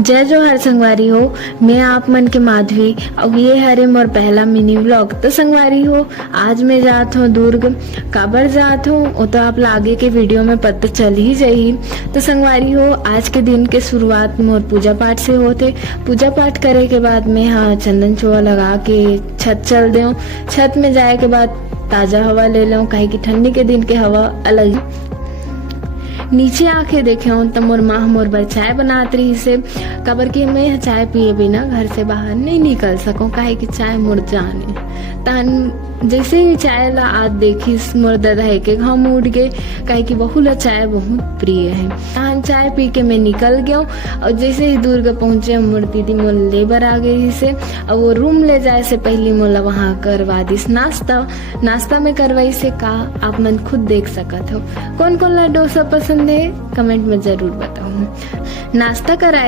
जय जोहार संगवारी हो। मैं आप मन के माधवी और ये हरे मोर पहला मिनी व्लॉग। तो संगवारी हो, आज मैं जात हूँ दुर्ग। काबर जात हूँ वो तो आप आगे के वीडियो में पता चल ही जाही। तो संगवारी हो, आज के दिन के शुरुआत मोर पूजा पाठ से होते। पूजा पाठ करे के बाद मैं हाँ चंदन चोआ लगा के छत चल देऊँ। छत में जाए के बाद ताजा हवा ले लूँ, काहे कि ठंडी के दिन के हवा अलग ही। नीचे आके देखे हूँ तो मोर माँ मोर बर चाय बनात रही से। कबर के मैं चाय पिए बिना घर से बाहर नहीं निकल सकूं, काहे कि चाय मोर जाने। तहन जैसे ही चाय ला आज देखी मोर दादा है के घाव उठ गए, काहे कि बहु ला चाय बहुत प्रिय है। तहन चाय पी के मैं निकल गया और जैसे ही दुर्ग पहुंचे मोर दीदी मोर लेबर आ गई से और वो रूम ले जाए से पहले मोला वहाँ करवा दिस नाश्ता में करवाई से का आप मन खुद देख सकत हो। कौन कौन ला डोसा पसंद है कमेंट में जरूर बताओ। नाश्ता कराए